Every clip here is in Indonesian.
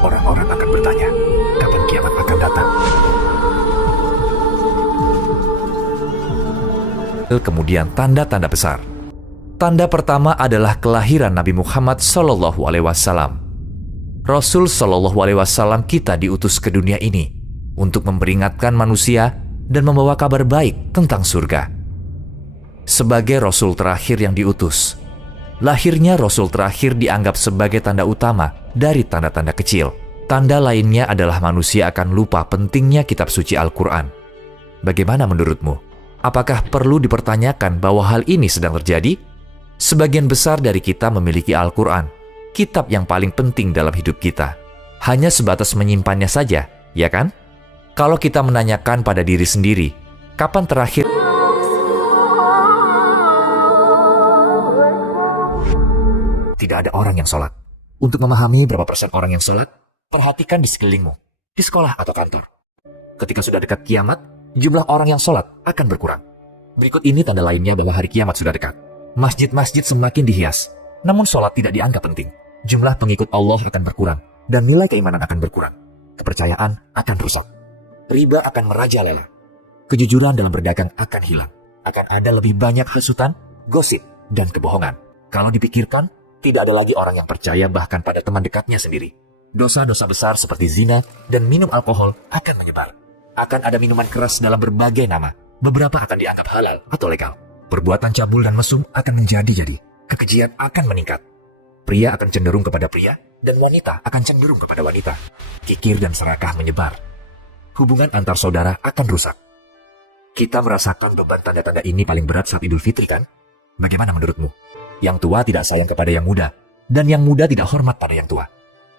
Orang-orang akan bertanya, kapan kiamat akan datang? Kemudian tanda-tanda besar. Tanda pertama adalah kelahiran Nabi Muhammad SAW. Rasul SAW kita diutus ke dunia ini untuk memperingatkan manusia dan membawa kabar baik tentang surga. Sebagai Rasul terakhir yang diutus, lahirnya Rasul terakhir dianggap sebagai tanda utama dari tanda-tanda kecil. Tanda lainnya adalah manusia akan lupa pentingnya kitab suci Al-Quran. Bagaimana menurutmu? Apakah perlu dipertanyakan bahwa hal ini sedang terjadi? Sebagian besar dari kita memiliki Al-Quran, kitab yang paling penting dalam hidup kita. Hanya sebatas menyimpannya saja, ya kan? Kalau kita menanyakan pada diri sendiri, kapan terakhir tidak ada orang yang sholat? Untuk memahami berapa persen orang yang sholat, perhatikan di sekelilingmu, di sekolah atau kantor. Ketika sudah dekat kiamat, jumlah orang yang sholat akan berkurang. Berikut ini tanda lainnya bahwa hari kiamat sudah dekat. Masjid-masjid semakin dihias, namun sholat tidak dianggap penting. Jumlah pengikut Allah akan berkurang, dan nilai keimanan akan berkurang. Kepercayaan akan rusak. Riba akan merajalela. Kejujuran dalam berdagang akan hilang. Akan ada lebih banyak hasutan, gosip, dan kebohongan. Kalau dipikirkan, tidak ada lagi orang yang percaya bahkan pada teman dekatnya sendiri. Dosa-dosa besar seperti zina dan minum alkohol akan menyebar. Akan ada minuman keras dalam berbagai nama. Beberapa akan dianggap halal atau legal. Perbuatan cabul dan mesum akan menjadi-jadi. Kekejian akan meningkat. Pria akan cenderung kepada pria, dan wanita akan cenderung kepada wanita. Kikir dan serakah menyebar. Hubungan antar saudara akan rusak. Kita merasakan beban tanda-tanda ini paling berat saat Idul Fitri, kan? Bagaimana menurutmu? Yang tua tidak sayang kepada yang muda, dan yang muda tidak hormat pada yang tua.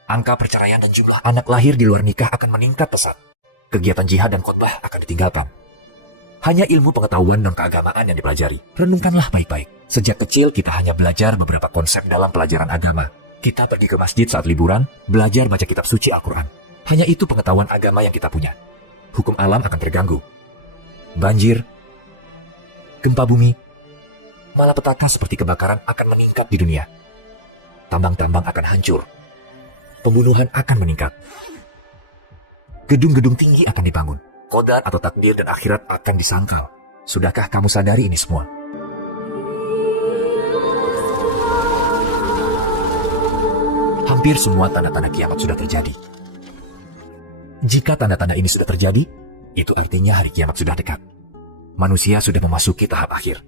Angka perceraian dan jumlah anak lahir di luar nikah akan meningkat pesat. Kegiatan jihad dan khotbah akan ditinggalkan. Hanya ilmu pengetahuan dan keagamaan yang dipelajari. Renungkanlah baik-baik. Sejak kecil kita hanya belajar beberapa konsep dalam pelajaran agama. Kita pergi ke masjid saat liburan, belajar baca kitab suci Al-Quran. Hanya itu pengetahuan agama yang kita punya. Hukum alam akan terganggu. Banjir, gempa bumi, malapetaka seperti kebakaran akan meningkat di dunia. Tambang-tambang akan hancur. Pembunuhan akan meningkat. Gedung-gedung tinggi akan dibangun. Qadar atau takdir dan akhirat akan disangkal. Sudahkah kamu sadari ini semua? Hampir semua tanda-tanda kiamat sudah terjadi. Jika tanda-tanda ini sudah terjadi, itu artinya hari kiamat sudah dekat. Manusia sudah memasuki tahap akhir.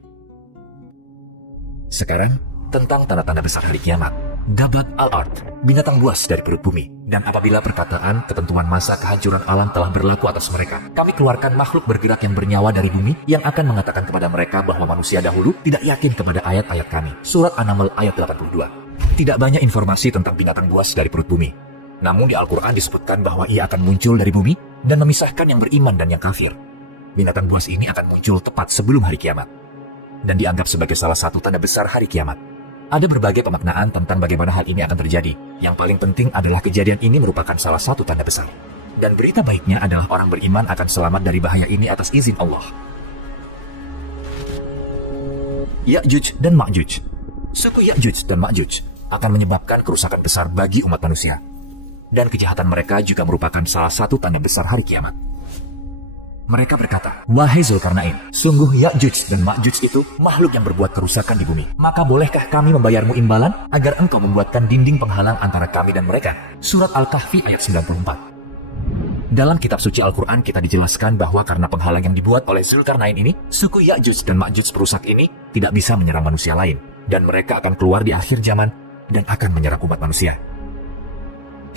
Sekarang, tentang tanda-tanda besar hari kiamat. Dabat al-ard, binatang buas dari perut bumi. Dan apabila perkataan ketentuan masa kehancuran alam telah berlaku atas mereka, kami keluarkan makhluk bergerak yang bernyawa dari bumi yang akan mengatakan kepada mereka bahwa manusia dahulu tidak yakin kepada ayat-ayat kami. Surat An-Naml ayat 82. Tidak banyak informasi tentang binatang buas dari perut bumi. Namun di Al-Quran disebutkan bahwa ia akan muncul dari bumi dan memisahkan yang beriman dan yang kafir. Binatang buas ini akan muncul tepat sebelum hari kiamat dan dianggap sebagai salah satu tanda besar hari kiamat. Ada berbagai pemaknaan tentang bagaimana hal ini akan terjadi. Yang paling penting adalah kejadian ini merupakan salah satu tanda besar. Dan berita baiknya adalah orang beriman akan selamat dari bahaya ini atas izin Allah. Ya'juj dan Ma'juj. Suku Ya'juj dan Ma'juj akan menyebabkan kerusakan besar bagi umat manusia. Dan kejahatan mereka juga merupakan salah satu tanda besar hari kiamat. Mereka berkata, "Wahai Zulkarnain, sungguh Ya'juj dan Ma'juj itu makhluk yang berbuat kerusakan di bumi. Maka bolehkah kami membayarmu imbalan agar engkau membuatkan dinding penghalang antara kami dan mereka?" Surat Al-Kahfi ayat 94. Dalam kitab suci Al-Quran kita dijelaskan bahwa karena penghalang yang dibuat oleh Zulkarnain ini, suku Ya'juj dan Ma'juj perusak ini tidak bisa menyerang manusia lain. Dan mereka akan keluar di akhir zaman dan akan menyerang umat manusia.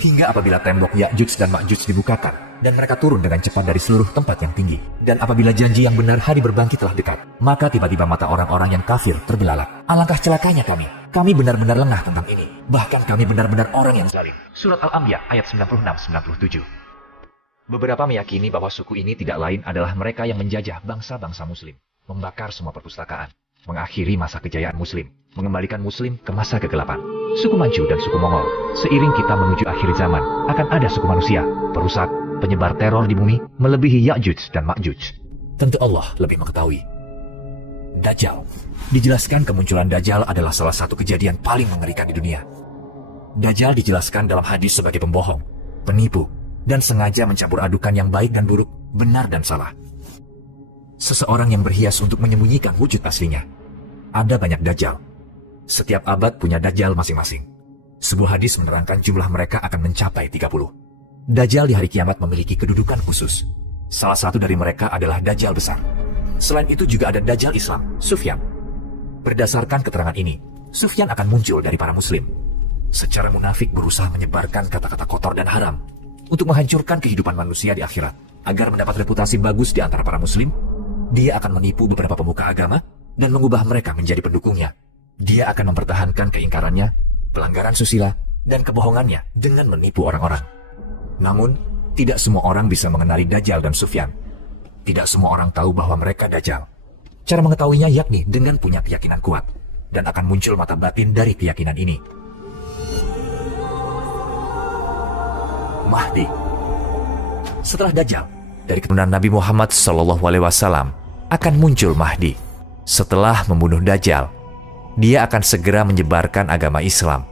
Hingga apabila tembok Ya'juj dan Ma'juj dibukakan, dan mereka turun dengan cepat dari seluruh tempat yang tinggi. Dan apabila janji yang benar hari berbangkit telah dekat, maka tiba-tiba mata orang-orang yang kafir terbelalak. Alangkah celakanya kami. Kami benar-benar lengah tentang ini. Bahkan kami benar-benar orang yang zalim. Surat Al-Anbiya ayat 96-97. Beberapa meyakini bahwa suku ini tidak lain adalah mereka yang menjajah bangsa-bangsa muslim, membakar semua perpustakaan, mengakhiri masa kejayaan muslim, mengembalikan muslim ke masa kegelapan. Suku Manchu dan suku Mongol, seiring kita menuju akhir zaman, akan ada suku manusia, perusak, penyebar teror di bumi, melebihi Ya'juj dan Ma'juj. Tentu Allah lebih mengetahui. Dajjal. Dijelaskan kemunculan Dajjal adalah salah satu kejadian paling mengerikan di dunia. Dajjal dijelaskan dalam hadis sebagai pembohong, penipu, dan sengaja mencampur adukan yang baik dan buruk, benar dan salah. Seseorang yang berhias untuk menyembunyikan wujud aslinya. Ada banyak dajjal. Setiap abad punya dajjal masing-masing. Sebuah hadis menerangkan jumlah mereka akan mencapai 30. Dajjal di hari kiamat memiliki kedudukan khusus. Salah satu dari mereka adalah dajjal besar. Selain itu juga ada dajjal Islam, Sufyan. Berdasarkan keterangan ini, Sufyan akan muncul dari para muslim. Secara munafik berusaha menyebarkan kata-kata kotor dan haram untuk menghancurkan kehidupan manusia di akhirat. Agar mendapat reputasi bagus di antara para muslim, dia akan menipu beberapa pemuka agama dan mengubah mereka menjadi pendukungnya. Dia akan mempertahankan keingkarannya, pelanggaran susila, dan kebohongannya dengan menipu orang-orang. Namun, tidak semua orang bisa mengenali Dajjal dan Sufyan. Tidak semua orang tahu bahwa mereka Dajjal. Cara mengetahuinya yakni dengan punya keyakinan kuat, dan akan muncul mata batin dari keyakinan ini. Mahdi. Setelah Dajjal, dari keturunan Nabi Muhammad SAW akan muncul Mahdi. Setelah membunuh Dajjal, dia akan segera menyebarkan agama Islam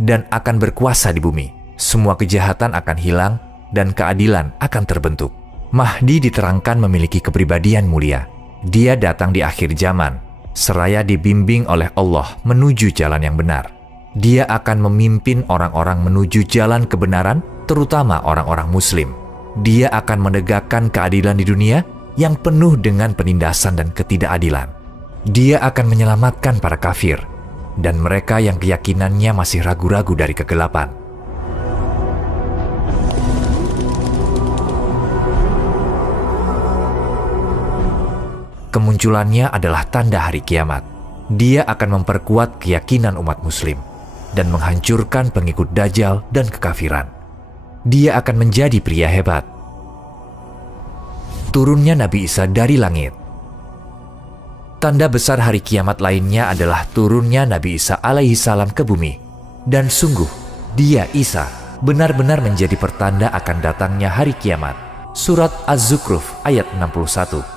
dan akan berkuasa di bumi. Semua kejahatan akan hilang dan keadilan akan terbentuk. Mahdi diterangkan memiliki kepribadian mulia. Dia datang di akhir zaman, seraya dibimbing oleh Allah menuju jalan yang benar. Dia akan memimpin orang-orang menuju jalan kebenaran, terutama orang-orang muslim. Dia akan menegakkan keadilan di dunia yang penuh dengan penindasan dan ketidakadilan. Dia akan menyelamatkan para kafir dan mereka yang keyakinannya masih ragu-ragu dari kegelapan. Kemunculannya adalah tanda hari kiamat. Dia akan memperkuat keyakinan umat muslim dan menghancurkan pengikut Dajjal dan kekafiran. Dia akan menjadi pria hebat. Turunnya Nabi Isa dari langit. Tanda besar hari kiamat lainnya adalah turunnya Nabi Isa alaihi salam ke bumi. Dan sungguh, dia Isa benar-benar menjadi pertanda akan datangnya hari kiamat. Surat Az-Zukhruf ayat 61.